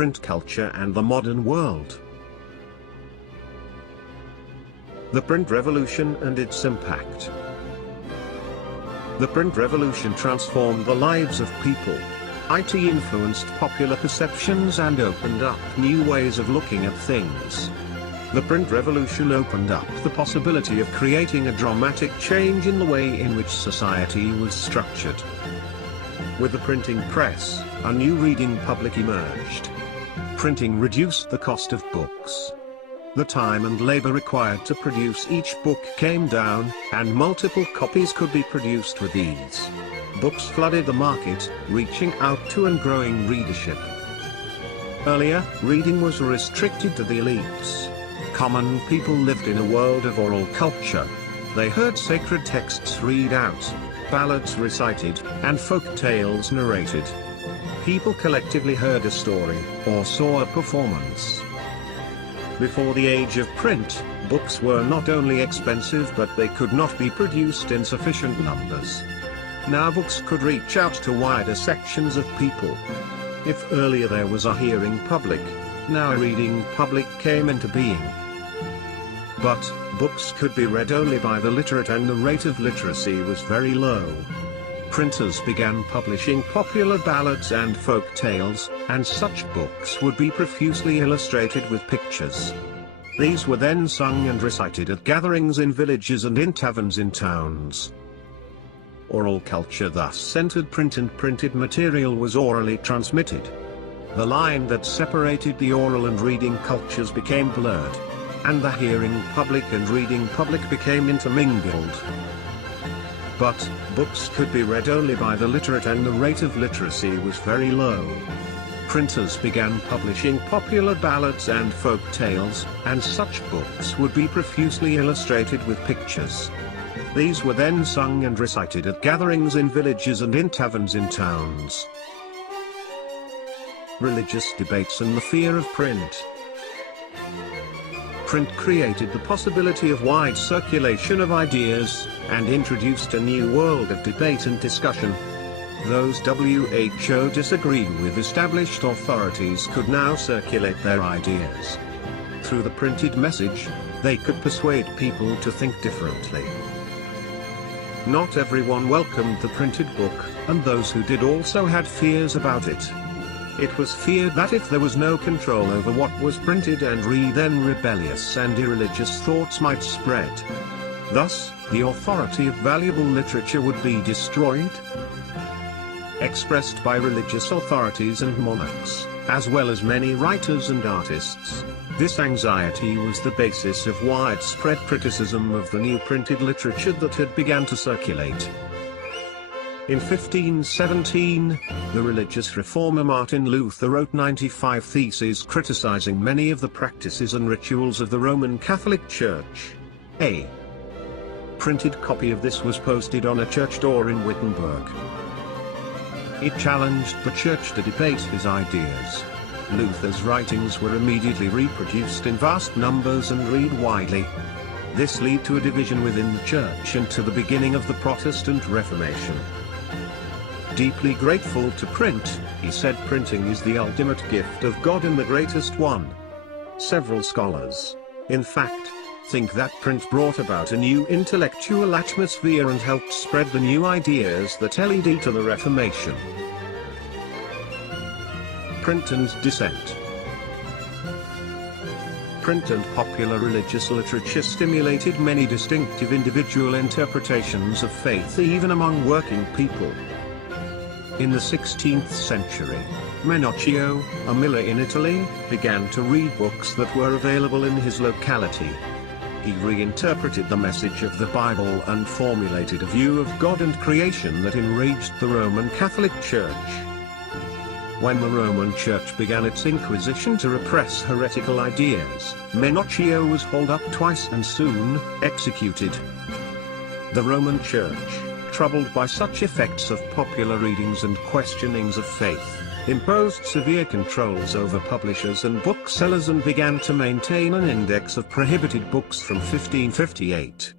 print culture and the modern world. The print revolution and its impact. The print revolution transformed the lives of people. It influenced popular perceptions and opened up new ways of looking at things. The print revolution opened up the possibility of creating a dramatic change in the way in which society was structured. With the printing press, a new reading public emerged. Printing reduced the cost of books. The time and labor required to produce each book came down, and multiple copies could be produced with ease. Books flooded the market, reaching out to and growing readership. Earlier, reading was restricted to the elites. Common people lived in a world of oral culture. They heard sacred texts read out, ballads recited, and folk tales narrated. People collectively heard a story, or saw a performance. Before the age of print, books were not only expensive but they could not be produced in sufficient numbers. Now books could reach out to wider sections of people. If earlier there was a hearing public, now a reading public came into being. But, books could be read only by the literate and the rate of literacy was very low. Printers began publishing popular ballads and folk tales, and such books would be profusely illustrated with pictures. These were then sung and recited at gatherings in villages and in taverns in towns. Oral culture thus entered print, and printed material was orally transmitted. The line that separated the oral and reading cultures became blurred, and the hearing public and reading public became intermingled. But, books could be read only by the literate and the rate of literacy was very low. Printers began publishing popular ballads and folk tales, and such books would be profusely illustrated with pictures. These were then sung and recited at gatherings in villages and in taverns in towns. Religious debates and the fear of print. Print created the possibility of wide circulation of ideas, and introduced a new world of debate and discussion. Those who disagreed with established authorities could now circulate their ideas. Through the printed message, they could persuade people to think differently. Not everyone welcomed the printed book, and those who did also had fears about it. It was feared that if there was no control over what was printed and read, then rebellious and irreligious thoughts might spread. Thus, the authority of valuable literature would be destroyed. Expressed by religious authorities and monarchs, as well as many writers and artists, this anxiety was the basis of widespread criticism of the new printed literature that had begun to circulate. In 1517, the religious reformer Martin Luther wrote 95 theses criticizing many of the practices and rituals of the Roman Catholic Church. A printed copy of this was posted on a church door in Wittenberg. It challenged the church to debate his ideas. Luther's writings were immediately reproduced in vast numbers and read widely. This led to a division within the church and to the beginning of the Protestant Reformation. Deeply grateful to print, he said printing is the ultimate gift of God and the greatest one. Several scholars, in fact, think that print brought about a new intellectual atmosphere and helped spread the new ideas that led to the Reformation. Print and dissent. Print and popular religious literature stimulated many distinctive individual interpretations of faith even among working people. In the 16th century, Menocchio, a miller in Italy, began to read books that were available in his locality. He reinterpreted the message of the Bible and formulated a view of God and creation that enraged the Roman Catholic Church. When the Roman Church began its inquisition to repress heretical ideas, Menocchio was hauled up twice and soon executed. The Roman Church, troubled by such effects of popular readings and questionings of faith, imposed severe controls over publishers and booksellers and began to maintain an index of prohibited books from 1558.